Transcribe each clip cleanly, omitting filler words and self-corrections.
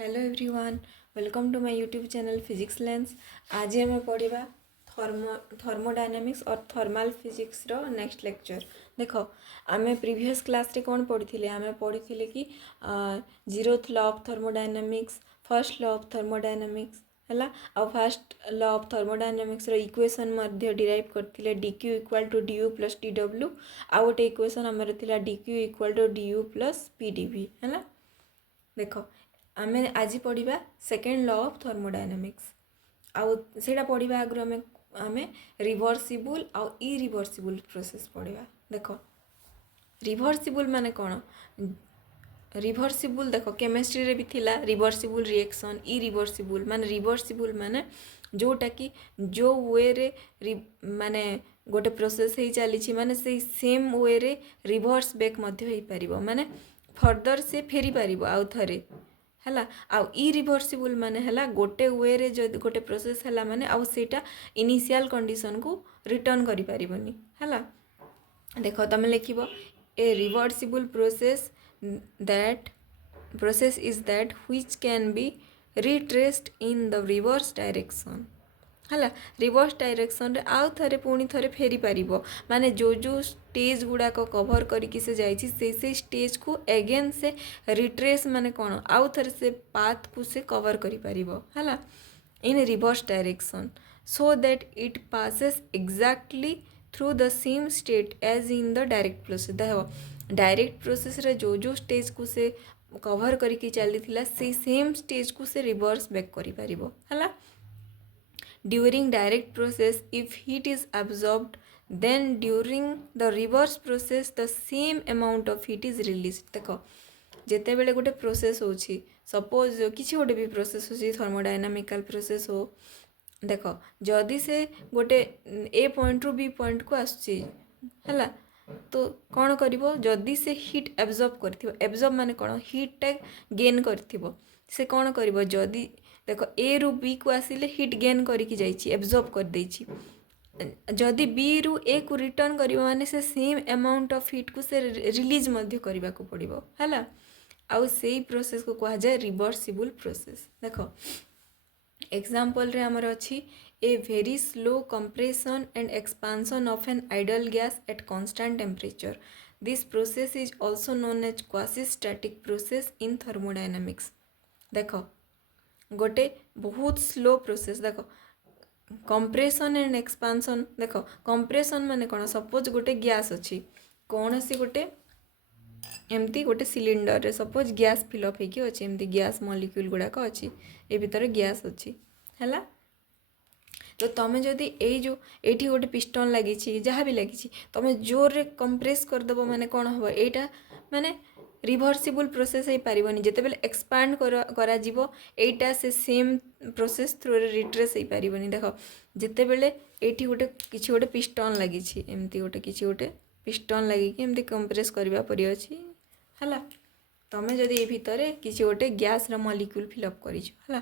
Hello everyone, welcome to my YouTube channel physics lens. आज आम पढ़ा थर्मोडायनामिक्स और थर्माल फिजिक्स रो नेक्स्ट लेक्चर। देख आम प्रीवियस क्लास रे कौन पढ़ी आम पढ़ी कि zeroth law of thermodynamics, first law of thermodynamics है आ फास्ट लॉ ऑफ थर्मोडायनामिक्स रो इक्वेशन मध्य डिराइव करथिले dq equal to du plus dw। आ गोटे इक्वेशन आमर थिला dq equal to du plus pdv है। देख आम आज पढ़ा सेकेंड लॉ ऑफ थर्मोडायनामिक्स आउ सेटा पढ़ा आगु आम रिवर्सिबल आउ इरिवर्सिबल प्रोसेस पढ़ा। देख रिवर्सिबल माने कौन? रिवर्सिबल देख केमिस्ट्री रे भी थिला रिवर्सिबल रिएक्शन। इरिवर्सिबल माने रिवर्सिबल माने जोटा कि जो वे रे माने गोटे प्रोसेस ही चली माने से सेम वे रे रिवर्स बैक मध्य हो पारिबो, माने फर्दर से फेरी पारिबो आउ थरे है। आउ इरिवर्सिबल माने है गोटे वे रे जो गोटे प्रोसेस है माने आउ सेटा इनिशियल कंडीशन को रिटर्न करि पारिबोनी है। देख तुम लिख ए reversible process that process is that which can be retraced in the reverse direction है। रिवर्स डायरेक्शन रे आउ थरे पुणी थरे फेरी पारिबो, माने जो जो स्टेज गुड़ाक कवर करके से जाइछि से स्टेज को अगेन से रिट्रेस माने कौन आउ थरे से पाथ को से कवर करि पारिबो है in reverse direction so that it passes exactly through the same state as in the direct process. देख डायरेक्ट प्रोसेस रे जो जो स्टेज को से कवर करके चली से सेम स्टेज को से रिवर्स बैक करि पारिबो है। During direct process, if heat is absorbed, then during the reverse process the same amount of heat is released। देख जिते बेले गोटे प्रोसेस होची, सपोज किसी गोटे भी प्रोसेस होची थर्मोडायनामिकल प्रोसेस हो, देख जदि से गोटे ए पॉइंट रु बी पॉइंट को आसुची है तो कौन करिवो जदि से हीट एब्जॉर्ब करथिवो, एब्जॉर्ब माने कौन हीटा गेन करथिवो से कौन करिवो जदि देख ए रु बी को आसिले हीट गेन करके जाइछि एब्जॉर्ब कर देछि, जदि बी रु ए को रिटर्न करिवो माने से सेम अमाउंट ऑफ हीट को से रिलीज मध्य करबा को पड़िवो हैला। आउ सेही प्रोसेस को कहा जाय रिवर्सिबल प्रोसेस। देख एग्जांपल रे हमर अछि a very slow compression and expansion of an ideal gas at constant temperature. This process is also known as quasi static process in thermodynamics. देख गोटे बहुत स्लो प्रोसेस, देख कंप्रेशन एंड एक्सपांशन। देख compression माने कौन? सपोज गोटे gas अच्छी कौन सी गोटे एमती गोटे सिलिंडर रे सपोज गैस फिलअप होगी अच्छे एमती गैस मॉलिक्यूल गुड़ाक अच्छी ए भीतर गैस अच्छी है। तो तुम जदि जो ये गोटे पिस्टन लगी जहाँ भी लगी तुम जोर रे कंप्रेस करदेव माने कौन हम यहाँ माने रिवर्सिबल प्रोसेस हो पारिबनी। जिते बेले एक्सपांड करा जीवो एटा से सेम प्रोसेस थ्रू रिट्रेस हो पारिबनी। देख जिते बेले एठी गोटे किछि गोटे पिस्टन लगी एमती गोटे किछि गोटे पिस्टन लगी एमती कंप्रेस करबा परि अछि हला। तमे जदि ए भितरे किछि गोटे गैस रा मॉलिक्यूल फिलअप करिछ हला,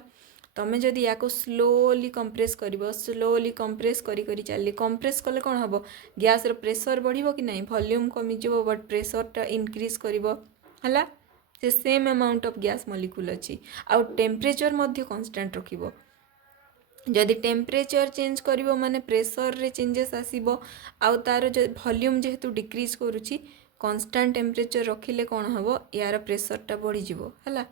तमे जदि या को स्लोली कंप्रेस करिवो, स्लोली कंप्रेस करी करी चली कंप्रेस कले कौन हम गैस रो प्रेशर बढ़िबो कि नहीं, वॉल्यूम कमी जिवो बट प्रेशर टा इंक्रीज करिवो है। से same amount of gas molecule अच्छी आउ टेम्परेचर मध्य कांस्टेंट रखिबो। जदि टेम्परेचर चेंज करिवो माने प्रेशर रे चेंजेस आसीबो आउ तार वॉल्यूम जेहेतु डिक्रीज करूची कांस्टेंट टेम्परेचर रखिले कौन हम यार प्रेशर टा बढ़ी जिवो है।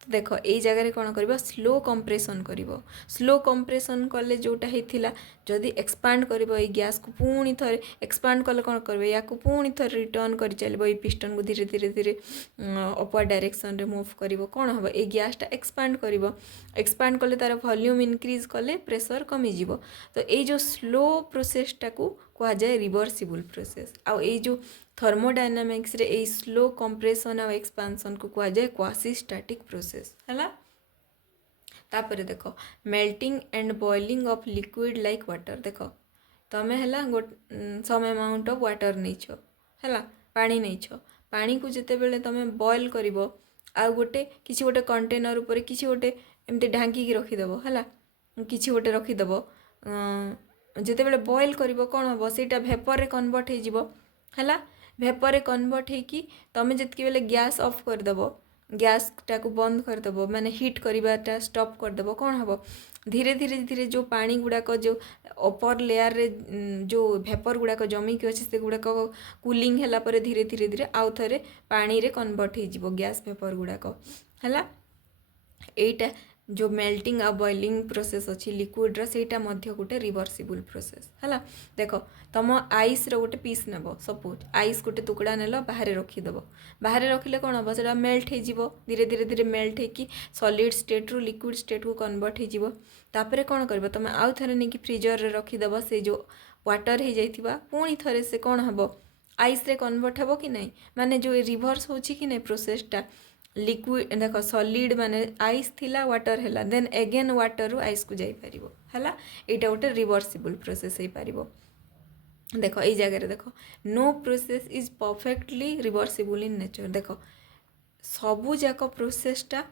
तो देख यही जगह कौन कर स्लो कंप्रेशन कर, स्लो कंप्रेशन कले जोटा होता जदि एक्सपांड कर गैस को पुणी थे एक्सपांड कले कौन कर या पुणी थे रिटर्न कर चलो ये पिस्टन को धीरे धीरे धीरे अपवर्ड डायरेक्शन रे मूव कर कौन हम ये गैसटा एक्सपांड कर, एक्सपांड कले तार वॉल्यूम इंक्रीज कले प्रेशर कमीज। तो ये जो स्लो प्रोसेसटा को कह जाए रिवर्सिबल प्रोसेस। आउ ये जो थर्मोडायनामिक्स रे ए स्लो कंप्रेशन और एक्सपांशन को कह जाए क्वासी स्टैटिक प्रोसेस है। तापर देख melting and boiling of liquid like water. देख तमें है सम अमाउंट ऑफ वाटर नहीं है पानी नहीं पानी को जिते बेले तमें बॉयल कर गोटे किसी गोटे कंटेनर उपर किसी गोटे एमती ढांकी रखीदेव है किसी गोटे रखीदेव जिते बेले बॉयल कर कौन हम सेटा भेपर रे कन्वर्ट हो है, भेपर रे कन्वर्ट होगी तुम जितकी बेले गैस ऑफ करदेव गैस टाको बंद करदेव माने हीट करवाटा स्टॉप करदेव कौन हम धीरे धीरे धीरे जो पानी गुड़ाक जो अपर लेयर रे जो भेपर गुड़ाक जमिकी अच्छे से गुड़ाक कूलिंग है धीरे धीरे धीरे आउ थे पानी रे कन्वर्ट हो गैस भेपर गुड़ाक है एटा जो मेल्टिंग आ बॉइलिंग प्रोसेस अच्छी लिक्विड्र सेटा मध्य गोटे रिवर्सिबल प्रोसेस है देख तुम आइस रोटे पीस नेब सपोज आइस गोटे टुकड़ा नेल बाहर रखीदेव बाहर रखिले कौन हम से मेल्ट हो धीरे धीरे धीरे मेल्ट हो सॉलिड स्टेट रु लिक्विड स्टेट को कन्वर्ट हो कौन कर तुम आउ थे नहीं फ्रिजर रे रखीदेव से जो वाटर हो जाइथिबा पुणी थरे से कौन हम आइस रे कन्वर्ट हो कि नहीं माने जो रिवर्स होची कि नहीं प्रोसेसटा लिक्विड देख सॉलिड माने आइस थिला वाटर है देन एगेन वाटर रु आइस को जाई परिबो हैला एटा गोटे रिवर्सिबल प्रोसेस हो पारिबो देख ये जगह देख no process is perfectly reversible in nature देख सबू जाक प्रोसेसटा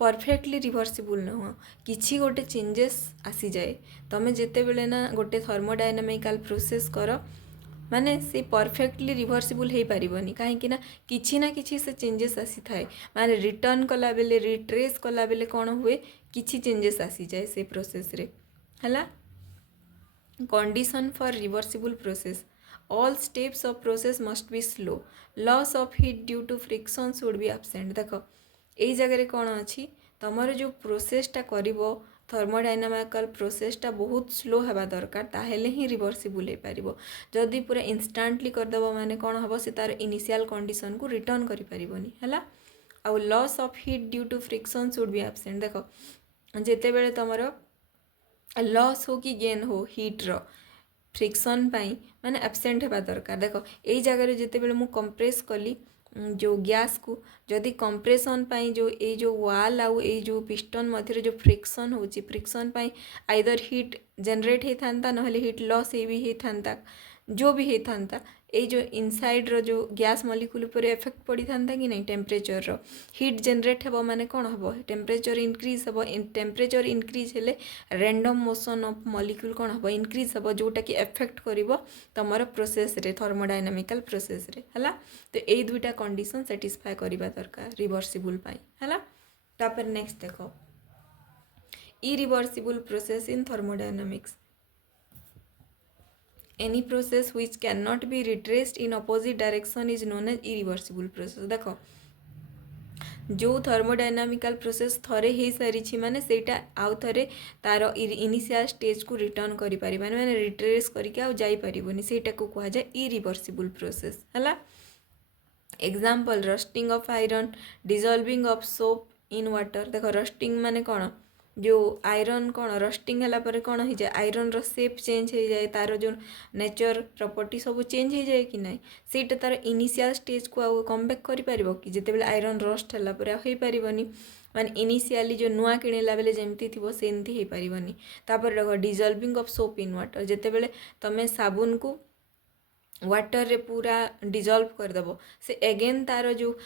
परफेक्टली रिवर्सिबल नुह किसी गोटे चेंजेस आसी जाए तुम जिते बेले ना गोटे थर्मोडायनामिकल प्रोसेस कर माने से परफेक्टली रिवर्सिबल हो पारिबनी कहीं ना किसी से चेंजेस आसी थाए माने रिटर्न कला बेले रिट्रेस कला बेले कौन हुए किसी चेंजेस आसी जाए से प्रोसेस रे हला condition for reversible process all steps of process must be slow loss of heat due to friction should be absent देख यही जगह कौन अच्छी तुमर जो प्रोसेसटा करिवो थर्मोडायनामिकल प्रोसेसटा बहुत स्लो हवा दरकार ताहेले ही रिवर्सिबल हो पारिबो जदि पूरा इंस्टांटली करदेव माने कौन हम से तार इनिशियल कंडीशन को रिटर्न करि परिबोनी हैला आउ loss of heat due to friction should be absent देख जेते बेले तुमर लॉस हो कि गेन हो हीट्र फ्रिक्शन पाई माने एब्सेंट होगा दरकार देख यही जगह जिते बेले मु कंप्रेस कली जो गैस को जदि कंप्रेशन पाई जो ये जो वाल आउ ये जो पिस्टन मध्य जो फ्रिक्शन होची फ्रिक्शन पाई आइदर हीट जनरेट होता ना हीट लॉस ये भी होता जो भी होता ये जो इनसाइड रो जो गैस मॉलिक्यूल पर इफेक्ट पड़ी था कि नहीं टेम्परेचर रो हीट जनरेट हेबो माने कौन हेबो टेम्परेचर इंक्रीज हेबो टेम्परेचर इंक्रीज हेले रैंडम मोशन ऑफ मॉलिक्यूल कौन हेबो इंक्रीज हेबो जोटा कि इफेक्ट करिवो तमर प्रोसेस रे थर्मोडायनामिकल प्रोसेस रे हला तो ए दुईटा कंडीशन सैटिस्फाई करबा दरकार रिवर्सिबल पाई हला तापर नेक्स्ट देखो irreversible process in thermodynamics any process which cannot be retraced in opposite direction is known as irreversible process देख जो थर्मोडायनामिकल प्रोसेस थरे ही सारी माने सेटा आउ थरे तार इनिशियल स्टेज को रिटर्न करि परिबानी माने रिट्रेस करके आउ जाई परिबोनी सेटा को कहा जाए इरिवर्सिबल प्रोसेस हला example rusting of iron dissolving of soap in water देख रस्टिंग माने कौन जो आयरन कौन रस्टिंग है पर कौन हो जाए आयरन रो शेप चेंज हो जाए तार जो नेचर प्रॉपर्टी सब चेंज हो जाए कि नहीं सेटा तार इनिशियल स्टेज को आउ कम बैक कर पारिबो कि जिते बेले आयरन रस्ट है पर हो पारिबनी माने इनिशियली जो नुआ किणला बेले जमती थी सेमती हो पारिबनी तापर देखो dissolving of soap in water जिते बेले तमे साबुन को वाटर रे पूरा डिजॉल्व करदेव से एगेन तार जो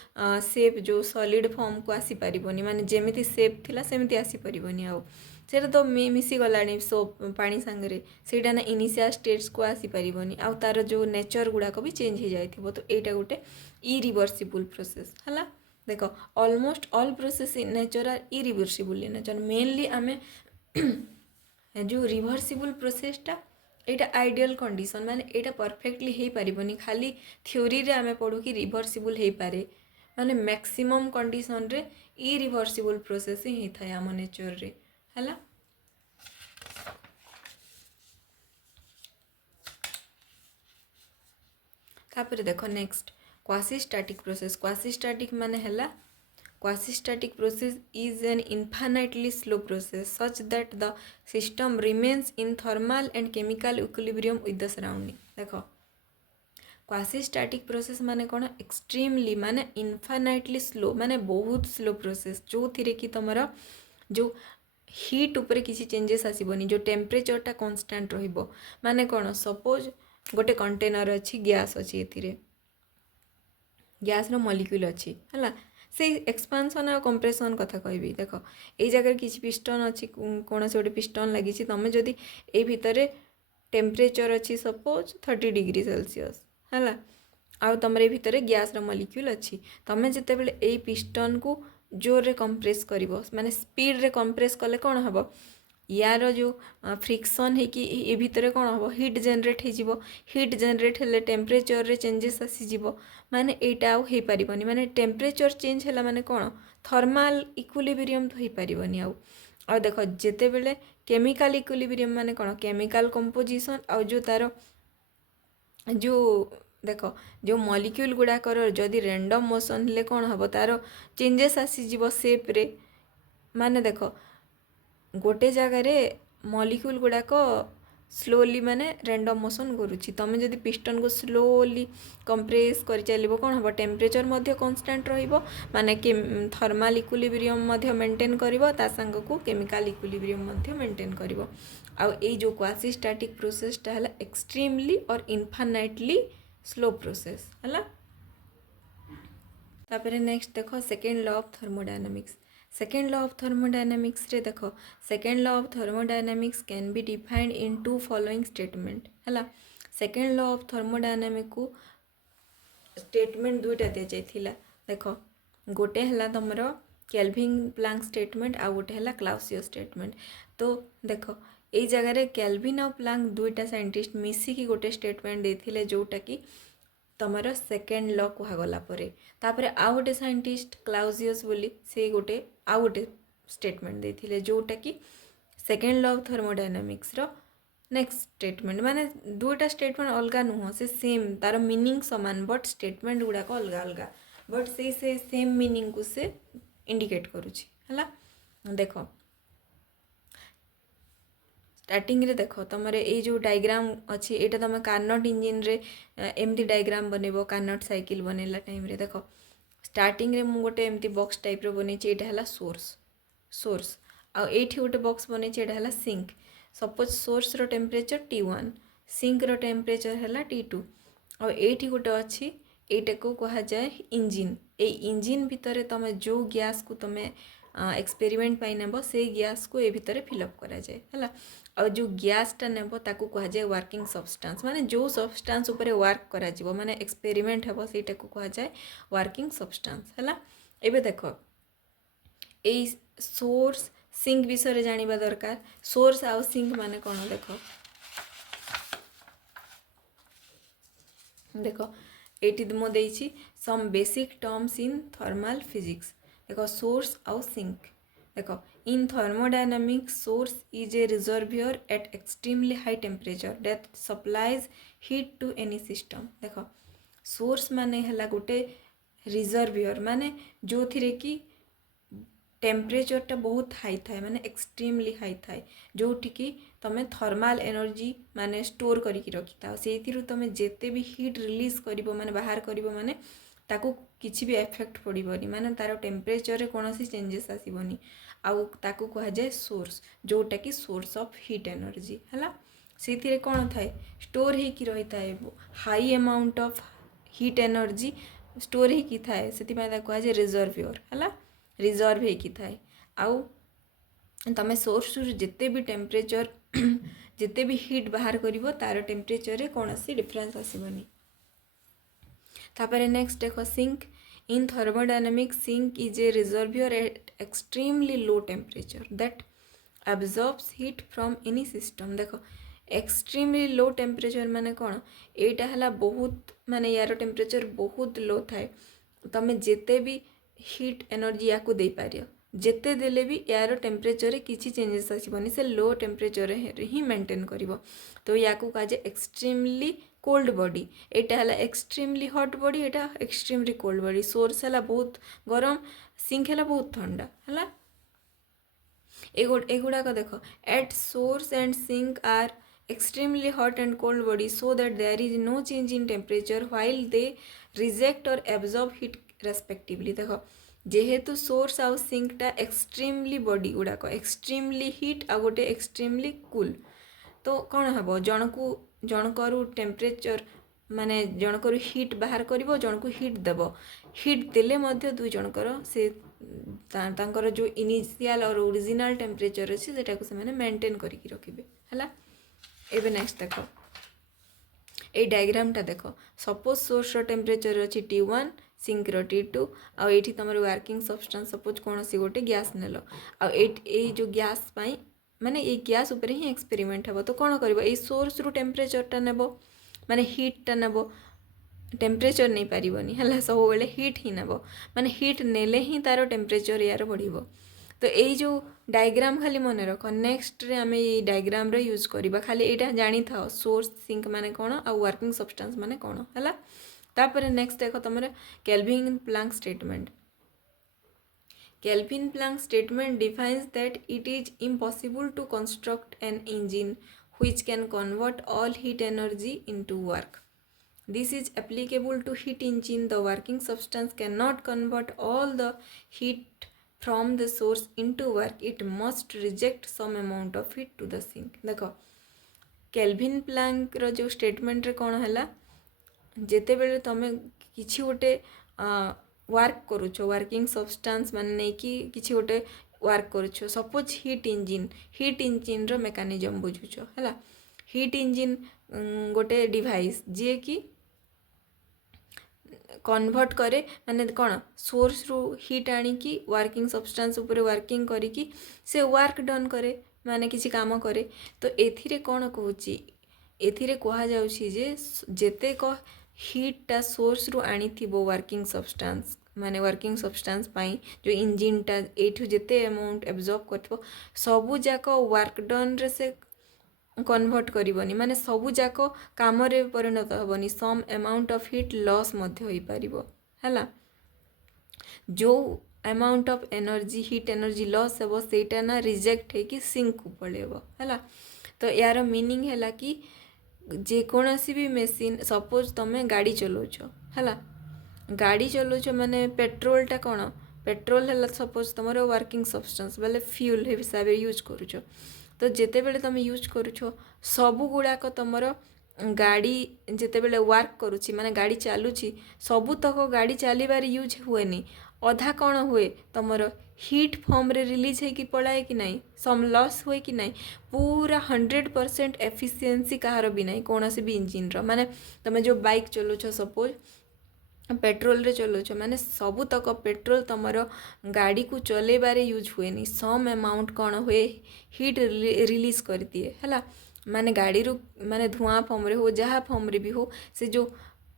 सेप जो सॉलिड फॉर्म को आसी पारिबनी माने जेमिति सेप थिला सेमिति आसी पारिबनी आउ सेटा तो मिसी गलानी सोप पानी सांगरे सेटा ना इनिशियल स्टेज को आसी पारिबनी आउ तार जो नेचर गुड़ाक भी चेंज हो जाइथिबो तो एटा गोटे इरिवर्सिबल प्रोसेस हला देख almost all process in nature are irreversible in nature mainly आमे जो रिवर्सिबल प्रोसेसटा एटा आइडियल कंडीशन माने एटा परफेक्टली हो पारिबनी खाली थ्योरी रे आमे पढ़ू कि रिवर्सिबल हो पारे माने मैक्सिमम कंडीशन रे इरिवर्सिबल प्रोसेस ही होता है आम नेचर रे हला तापर देखो नेक्स्ट क्वासीस्टैटिक प्रोसेस क्वासीस्टैटिक माने हला Quasi-static process is an infinitely slow process such that the system remains in thermal and chemical equilibrium with the surrounding. देखो quasi-static process माने कौन एक्सट्रीमली माने इनफाइनाइटली स्लो माने बहुत स्लो प्रोसेस जो थी कि तुम जो हीट उपरे किसी चेंजेस आसबनी जो टेम्परेचरटा कन्स्टाट रहिबो माने कौन सपोज गोटे कंटेनर अच्छी गैस अच्छी एथिरे गैस रो मॉलिक्यूल अच्छी है से एक्सपांसन आ कंप्रेशन कथा कहबी देख ये जगह किसी पिस्टन अच्छी कौन से गोटे पिस्टन लगी तुम जदि ए भितर टेम्परेचर अच्छी सपोज 30 डिग्री सेल्सियस है आउ तुम ये भितर गैस रो मॉलिक्यूल अच्छी तुम जिते बेले ए पिस्टन को जोर कंप्रेस करिवो माने स्पीड रे कंप्रेस कले कौन हम यार जो फ्रिक्शन है कि ए भितर कौन हम हिट जनरेट हो हिट जनरेट हेले टेम्परेचर रे चेंजेस आसीଯିव माने एटा आउ हो पारिबनी माने टेम्परेचर चेंज हैला माने कौन थर्माल इक्विलिब्रियम तो हो पारिबनी आउ देख जेते बेले केमिकल इक्विलिब्रियम माने कौन केमिकल कंपोजिशन आउ जो तार जो देख जो मॉलिक्यूल गुड़ाकर जदि रैंडम मोशन हेले कौन हम तार चेंजेस आसीजिव सेप रे माने देख गोटे जगार मॉलिक्यूल गुड़ाक स्लोली माने रैंडम मोशन करुच्ची तुम जदि पिस्टन को स्लोली कंप्रेस कर चलो कौन हम टेम्परेचर मध्य कांस्टेंट रहिबो माने थर्माल इक्विलिब्रियम मध्य मेंटेन करिवो ता संग को केमिकल इक्विलिब्रियम मध्य मेंटेन करिवो आउ ए जो क्वासी स्टैटिक प्रोसेस टा हला एक्सट्रीमली और इनफाइनाइटली स्लो प्रोसेस हला तापरे नेक्स्ट देखो second law of thermodynamics second law of thermodynamics रे देखो second law of thermodynamics can be defined in two following statement है सेकेंड लॉ ऑफ थर्मोडायनामिक को स्टेटमेंट दुईटा दि जाइथिला देखो गोटे है तुमर केल्विन प्लांक स्टेटमेंट आ गोटे है क्लाउसियस स्टेटमेंट तो देखो ये जगह केल्विन और प्लांक दुईटा साइंटिस्ट मिसिकी गोटे स्टेटमेंट देथिले जोटा कि तुमर सेकेंड लॉ कहगला तापर आउ गोटे साइंटिस्ट क्लाउजियस बोली से गोटे आउ गोटे स्टेटमेंट देथिले जोटा कि सेकेंड लॉ ऑफ थर्मोडायनामिक्स रो नेक्स्ट स्टेटमेंट माने दुईटा स्टेटमेंट अलग नुह से सेम तार मीनिंग समान बट स्टेटमेंट गुड़ाक अलग अलग बट से सेम मीनिंग को से इंडिकेट करुछि हला देख स्टार्टिंग रे देख तुम ये जो डायग्राम अच्छी यहाँ तुम कार्नट इंजिन रे एमती डायग्राम बनइब कार्नट साइकिल बनैला टाइम रे देख स्टार्टिंग रे मु गोटे एमती बॉक्स टाइप रो बनई यहाँ सोर्स आउ एठी गोटे बॉक्स बनई यहाँ सिंक सपोज सोर्स रो टेम्परेचर T1 सिंक रो टेम्परेचर है T2 आउ एठी गोटे अच्छी एटा को कहा जाए इंजिन ए इंजिन भितर तुम जो गैस को तुम एक्सपेरिमेंट पाई नेब से गैस को ए भितर फिलअप करा जाए है और जो गैसटा नेब ताकू कहा जाए वर्किंग सब्सटेंस माने जो सब्सटेंस उपरे वर्क करा जीवो माने एक्सपेरिमेंट हेबो सेटा को कहा जाए वर्किंग सब्सटेंस है एबे देखो ए सोर्स सिंक विषय जानिबा दरकार सोर्स आउ सिंक माने कौन देखो एटी मो देइछि some basic terms in thermal physics देखो सोर्स आउ सिंक देखो in thermodynamics source is a reservoir at extremely high temperature that supplies heat to any system देखो सोर्स माने हला गोटे रिजर्वियर माने जो थिरे कि टेम्परेचरटा बहुत हाई थाए माने एक्सट्रीमली हाई थाए जोठी कि तुम थर्माल एनर्जी माने स्टोर करके रखी था से तुम जेते भी हीट रिलीज करिवो माने बाहर करिवो माने ताकू किसी भी इफेक्ट पड़ोनी माने तार टेम्परेचर रे कोनोसी चेंजेस आसीबनी आउ ताकू कहा जाए सोर्स जोटा कि सोर्स ऑफ हीट एनर्जी है से कौन थाए स्टोर होगी रही थाए high amount of heat energy store होगी थाए से कहा जाए रिजर्वियर है रिजर्व होगी थाए आउ तुम सोर्स जिते भी टेम्परेचर जिते भी हीट बाहर करिवो तार टेम्परेचर रे कोनोसी डिफरेंस आसीबनी तापर नेक्स्ट देखो sink in thermodynamics sink is a reservoir at extremely low temperature that absorbs heat from any system देखो एक्सट्रीमली लो टेम्परेचर माने कौन एटा हला बहुत माने यार टेम्परेचर बहुत लो थाए तुम जेते भी हीट एनर्जी या दे पार जेते देले भी यार टेम्परेचर रे किसी चेंजेस आसबनी से लो टेम्परेचर ही मेंटेन करिवो तो या कहा जाए एक्सट्रीमली कोल्ड बॉडी एटा है एक्सट्रीमली हॉट बॉडी एटा एक्सट्रीमली कोल्ड बॉडी सोर्स है बहुत गरम सिंक है बहुत ठंडा है एगुड़ाक देख at source and sink are extremely hot and cold body so that there is no change in temperature while they reject or absorb heat respectively देखो जेहेतु सोर्स आउ सिंकटा एक्सट्रीमली बॉडी गुड़ाक एक्सट्रीमली हिट आ गोटे एक्सट्रीमली कूल तो कौन हम जनकर temperature माने जनकर hit बाहर करिवो जनको हिट देव हिट देले मध्य दुई जनकर से तांकर जो इनिशियल और ओरिजिनल टेम्परेचर अच्छे सेटा को से मेंटेन करके रखिबे हला एबे नेक्स्ट देखो ए डायग्राम टा देखो सपोज सोर्स रो टेम्परेचर अछि T1 सिंक रो T2 आ एठी तमर वर्किंग सब्सटेंस सपोज कौन सी गोटे गैस नेलो आ ए जो गैस पाई माने ये गैस ऊपर ही एक्सपेरिमेंट हे तो कौन कर सोर्स रु टेम्परेचर टा नेब माने हीट टा नेब टेम्परेचर नहीं पारिबनी है सब बेले हीट ही नेब माने हीट नेले ही तार टेम्परेचर यार बढ़िबो तो यही जो डायग्राम खाली मन रख नेक्स्ट रे आमे ये डायग्राम रो यूज करबा खाली एटा जानी था सोर्स सिंक माने कोन आ वर्किंग सब्सटेंस माने कोन हला तापर नेक्स्ट देखो तमरे Kelvin Planck statement Kelvin Planck statement defines that it is impossible to construct an engine which can convert all heat energy into work. This is applicable to heat engine. The working substance cannot convert all the heat from the source into work. It must reject some amount of heat to the sink. देखो kelvin Planck रो जो statement रे कोन हला जेते बेले तमे किछि गोटे work करूछ working substance माने नहीं कि किछि गोटे वर्क करूछ सपोज हीट इंजिन रो मेकानिजम बुझुछ हला हीट इंजिन गोटे डिवाइस जे कि कन्वर्ट करे माने कौन सोर्स रु हीट आनी कि वर्किंग सब्सटेंस ऊपर वर्किंग करी कि से वर्क डन करे माने किछि काम करे तो एथिरे कौन कहूची एथिरे कहा जाउछि जे जेते को हीटा सोर्स रु आनी थिबो वर्किंग सब्सटेंस माने वर्किंग सब्सटेंस पाई जो इंजिन टा एठु जेते अमाउंट एब्जॉर्ब करथबो सबु जाको वर्क डन रे से कन्वर्ट करिवनी माने सबु जाको काम रे परिणत हबनी some amount of heat loss मध्य होई परिबो हला जो amount of energy heat energy loss हेबो सेटा ना रिजेक्ट है कि सिंक को पळेबो हला तो यार मीनिंग हैला कि जे कोनोसी भी मशीन सपोज तमे गाड़ी चलोछ हला गाड़ी चलोछ माने पेट्रोल टा कोन पेट्रोल हला सपोज तमरो वर्किंग सब्सटेंस बेले फ्यूल हिसाब यूज करूछ तो जेते बेले तमे यूज करूछ सबु गुडा को तमरो गाड़ी जेते बेले वर्क करूची माने गाड़ी चालूची सबु तक गाड़ी चलीबार यूज हुएनी अधा कौन हुए तुमर हीट फॉर्म रे रिलीज है कि पड़ाए कि नहीं सम लॉस हुए कि नहीं पूरा 100% एफिशिएंसी कहार भी नहीं कौन से भी इंजिन रो माने तुम जो बाइक चलोछ सपोज पेट्रोल रे चलोछ माने सबु तक पेट्रोल तुमर गाड़ी को चलेबारे यूज हुएनी सम अमाउंट कौन हुए हीट रिलीज कर दिए है माने गाड़ी रू माने धुआं फॉर्म रे हो जहाँ फॉर्म रे भी हो से जो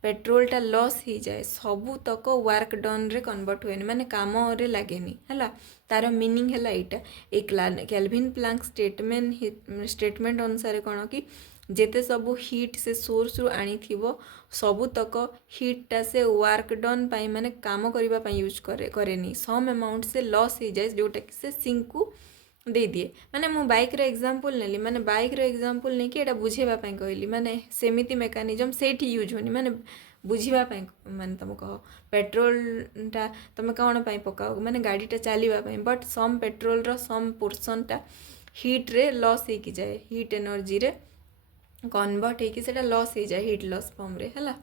पेट्रोल टा लॉस ही जाए सबू तक वर्क डन रे कन्वर्ट हुए माने काम रे लागेनी है तार मीनिंग है यहाँ एक केल्विन प्लांक स्टेटमेंट अनुसार कौन कि जेते सबू हीट से सोर्स रु आनी थिबो सबू तक हीट टा से वर्क डन पाई माने काम करबा पाई यूज करेनी सम अमाउंट से लॉस ही जाए जोटा कि से सिंक को दे दिए माने मु बाइक रो एग्जांपल नेली माने बाइक रो एग्जांपल नहीं कि एटा बुझेबा पई कहली माने सेमिति मेकानिजम सेठी यूज होनी माने बुझिबा पई माने तुम कह पेट्रोल टा तुम कौन पई पकाओ माने गाड़ी टा चलीबा पई बट सम पेट्रोल रो सम पोर्शन टा हीट रे लॉस हे कि जाए हीट एनर्जी रे कन्वर्ट हे कि सेटा लॉस हे जाए हीट लॉस फॉर्म रे हला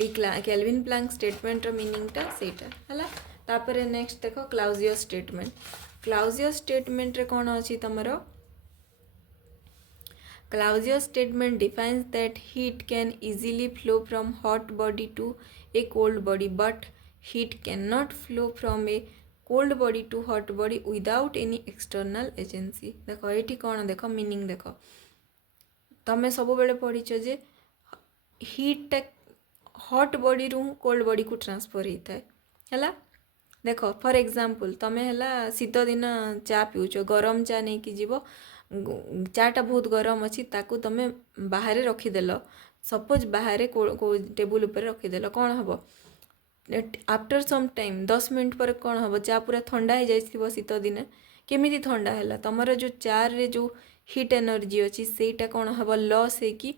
केल्विन प्लांक स्टेटमेंट रो मीनिंग टा सेटा हला तापर नेक्स्ट देखो क्लाउजियस स्टेटमेंट क्लाउजियस स्टेटमेंट रे कौन अच्छी तमर Clausius statement defines that heat can easily flow from hot body to a cold body but heat can not flow from a cold body to hot body without any external agency देखो ये कौन देख meaning देख तमें सब बेले पढ़ीच जे हीट हॉट बॉडी रू कोल्ड बॉडी को ट्रांसफर होता है देख फॉर एग्जांपल तमें है शीत दिन चा पिउच गरम चा नहीं कि जीव चाटा बहुत गरम अच्छी ताकू तमें बाहर रखीदेल सपोज बाहर टेबुल उपर रखीदेल कौन हम आफ्टर सम टाइम 10 मिनट पर कौन हम चा पूरा ठंडा हो जाए शीत दिने केमी ठंडा है तुमर जो चार रे जो हीट एनर्जी अच्छी सेटा कौन हम लॉस है कि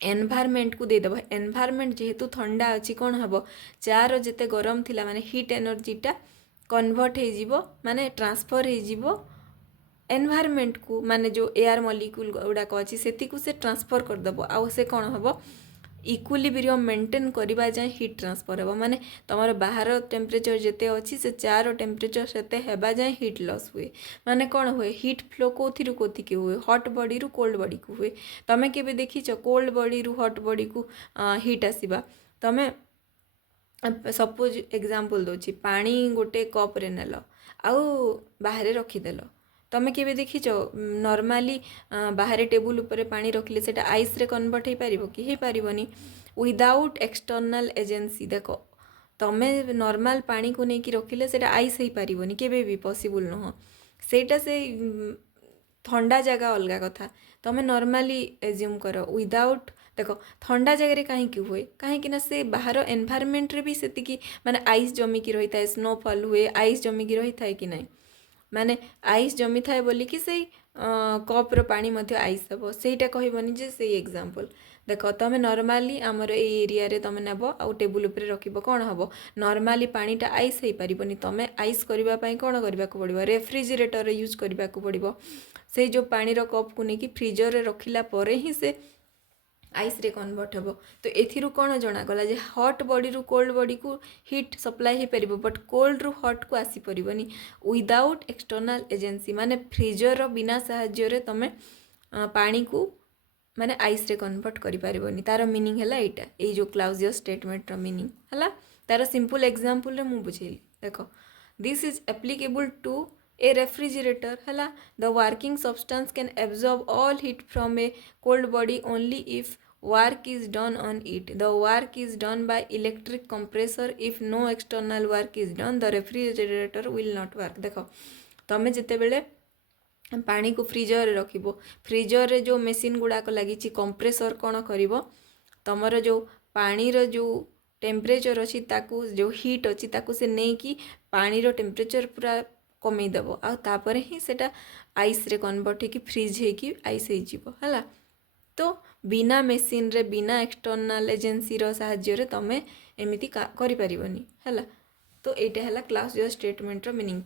एनवायरमेंट को देदेव एनवायरमेंट जेहेतु ठंडा अच्छी कौन हम चार जिते गरम थिला माने हीट एनर्जीटा कन्वर्ट हो माने ट्रांसफर हो एनवायरमेंट को माने जो एयर मॉलिक्यूल गुड़ाक अच्छी से ट्रांसफर करदेव आउ से कौन हम इक्विलिब्रियम मेंटेन करवा जाए हीट ट्रांसफर हे माने तुम बाहर टेम्परेचर जिते अच्छी से चार टेम्परेचर सेते हेबा जाए हीट लॉस हुए माने कौन हुए हीट फ्लो कोथी के हुए हॉट बॉडी रू कोल्ड बॉडी को हुए तमें केबे देखीच कोल्ड बॉडी रू हॉट बॉडी को हीट आसीबा तमें सपोज एग्जांपल दूची पानी गोटे कप रे नेल आउ बाहर रखीदेल तमे केबे देखिच नॉर्मली बाहर टेबुल ऊपर पानी रखिले सेटा आइस रे कन्वर्ट हो पारिबो कि हो पारिबोनी विदाउट एक्सटर्नल एजेंसी देखो तमे नॉर्मल पानी को नेकी रखिले सेटा आइस हो पारिबोनी केबे भी पॉसिबल नुह सेटा से ठंडा जगह अलग कथा तमे नॉर्मली एज्यूम कर विदाउट देखो ठंडा जगह कहीं हुए कहीं से बाहर एनवायरमेंट रे भी सेतिकी माने आइस जमिकी रही था स्नोफॉल हुए आइस जमिकी रही था कि नहीं माने आइस जमी थाए बोली कि से कप रो पानी मध्य आइस हे सेटा कहबनी जे से एग्जांपल देख तुम नॉर्मली आमर ए एरिया रे तुम नेब आउ टेबुल उपर रखिब कौन हम नॉर्मली पानीटा आइस हो पारिबनी तुम आइस करने कौन करने पड़ो रेफ्रिजरेटर यूज करने पड़ो से जो पानी रो कप को लेकिन फ्रिजर रे रखिला परे ही से आइस रे कन्वर्ट हे तो एथिरु कौन जनागला जे हॉट बॉडी रु कोल्ड बॉडी को हीट सप्लाई हो पार बट कोल्ड रु हॉट को आसी परिबनी विदाउट एक्सटर्नल एजेंसी माने फ्रिजर रो बिना साहाय्य रे तमे पानी को माने आइस रे कन्वर्ट करि परिबनी तार मीनिंग हैला एटा ए जो क्लाउजियस स्टेटमेंट रो मीनिंग हैला तार सिंपल एग्जांपल रे मु बुझेली देखो this is applicable to a refrigerator हैला the working substance can absorb all heat from a cold body only if work is done on it the work is done by electric compressor if no external work is done the refrigerator will not work देखो तमे जिते बेले पानी को freezer रे रखिबो freezer रे जो machine गुड़ाक लगी कंप्रेसर कौन करिवो तमर जो पानी रो जो टेम्परेचर अच्छी ताकू जो हीट अच्छी ताकू से नहीं कि पानी रो टेम्परेचर पूरा कमेदेव आपर ही सेटा आइस रे कन्वर्ट होगी फ्रिज होगी आइस है तो बिना मेसीन रे बिना एक्सटर्नल एजेंसी रो साहाय्य रे तमे एमिति करि परिबनी है तो एटा है क्लाउजियस स्टेटमेंट रो मीनिंग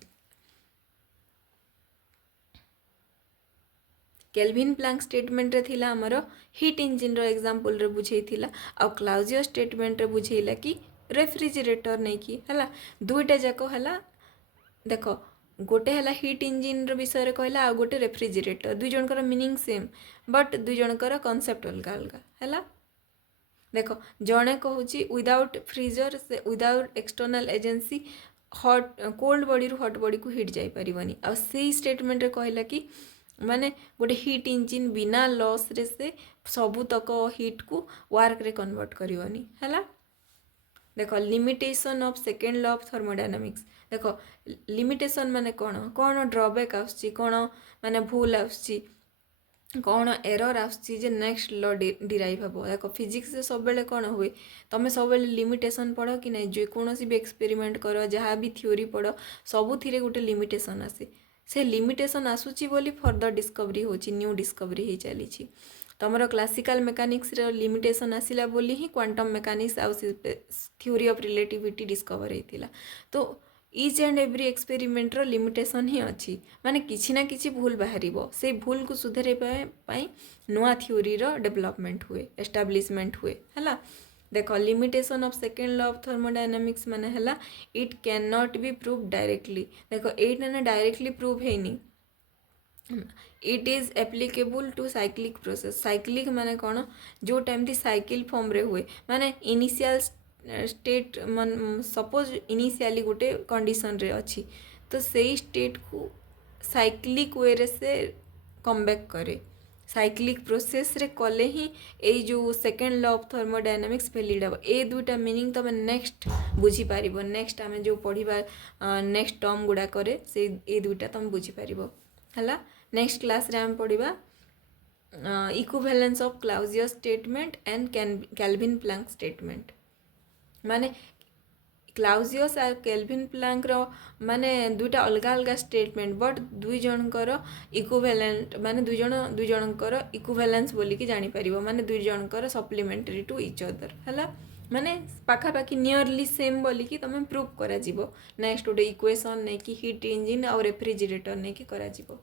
केल्विन प्लैंक स्टेटमेंट रे थिला हमर हीट इंजिन रो एग्जांपल रे बुझेइथिला आ क्लाउजियस स्टेटमेंट रे बुझेइला कि रेफ्रिजरेटर नहीं कि है दुईटा जाक है देख गोटे है हीट इंजिन विषय कहला आ गोटे रेफ्रिजरेटर दुई जनकर मीनिंग सेम बट दुई जनकर कॉन्सेप्ट अलग अलग है देख जड़े कहूँ विदाउट फ्रिजर से without external agency hot cold body रू हॉट बॉडी को हीट जाई परिबनी आ से स्टेटमेंट रे कहला कि माने गोटे हीट इंजिन बिना लॉस रे से सबुतक हीट को वर्क रे कन्वर्ट करनी है देख limitation of second law of thermodynamics देख लिमिटेशन माने कौन कौन ड्रॉबैक आसुची कौन माने भूल आसुची कौन एरर आसुची जे नेक्स्ट लॉ डिराइव हम देख फिजिक्स से सब बेले कौन हुए तुम सब बेले लिमिटेशन पढ़ कि नहीं जेकोसी भी एक्सपेरिमेंट कर जहाँ भी थ्योरी पढ़ सबुथिरे गोटे लिमिटेशन आसे से लिमिटेशन आसुची बोली फर्दर डिस्कवरी होची न्यू डिस्कवरी हो चली तमर क्लासिकल मेकानिक्स रे लिमिटेशन आसिला बोली ही क्वांटम मेकानिक्स आ थ्योरी ऑफ रिलेटिविटी डिस्कवर होता तो इच एंड एव्री एक्सपेरिमेंट रो लिमिटेशन ही अच्छी माने किछि ना किछि भूल बाहरिबो से भूल को सुधारे पाई नुआ थ्योरी रो डेवलपमेंट हुए एस्टाब्लिशमेंट हुए है देख limitation of second law of thermodynamics माने है it can not be prove directly देख एटा डायरेक्टली प्रूव है it is applicable to cyclic process cyclic माने कौन जो टाइम थी साइकिल फॉर्म रे हुए माने इनिशियल स्टेट मन सपोज इनिशियली गोटे कंडीशन रे अच्छी तो सही स्टेट को साइक्लिक वे रे से कमबैक करे साइक्लिक प्रोसेस रे कले ही ए जो second law of thermodynamics valid हम ए दुईटा मीनिंग तुम नेक्स्ट बुझी पारिबो नेक्स्ट आमे जो पढ़िबा नेक्स्ट टर्म गुडा करे से ए दुईटा तुम बुझी पारिबो हला नेक्स्ट क्लास रे हम पढ़िबा equivalence of Clausius statement and Kelvin Planck statement माने क्लाउजियस और केल्विन प्लैंक रो माने दुईटा अलग अलग स्टेटमेंट बट दुई जनकर इक्विवेलेंट माने दुई जनकर इक्विवेलेंस बोली कि जानि परिबो माने दुई जनकर सप्लीमेंटरी टू इच अदर हला माने पाखापाखि नियरली सेम बोली कि तुम प्रूव करा जिवो नेक्स्ट गोटे इक्वेशन नहीं कि हीट इंजिन और रेफ्रिजरेटर नहीं कि करा जिवो।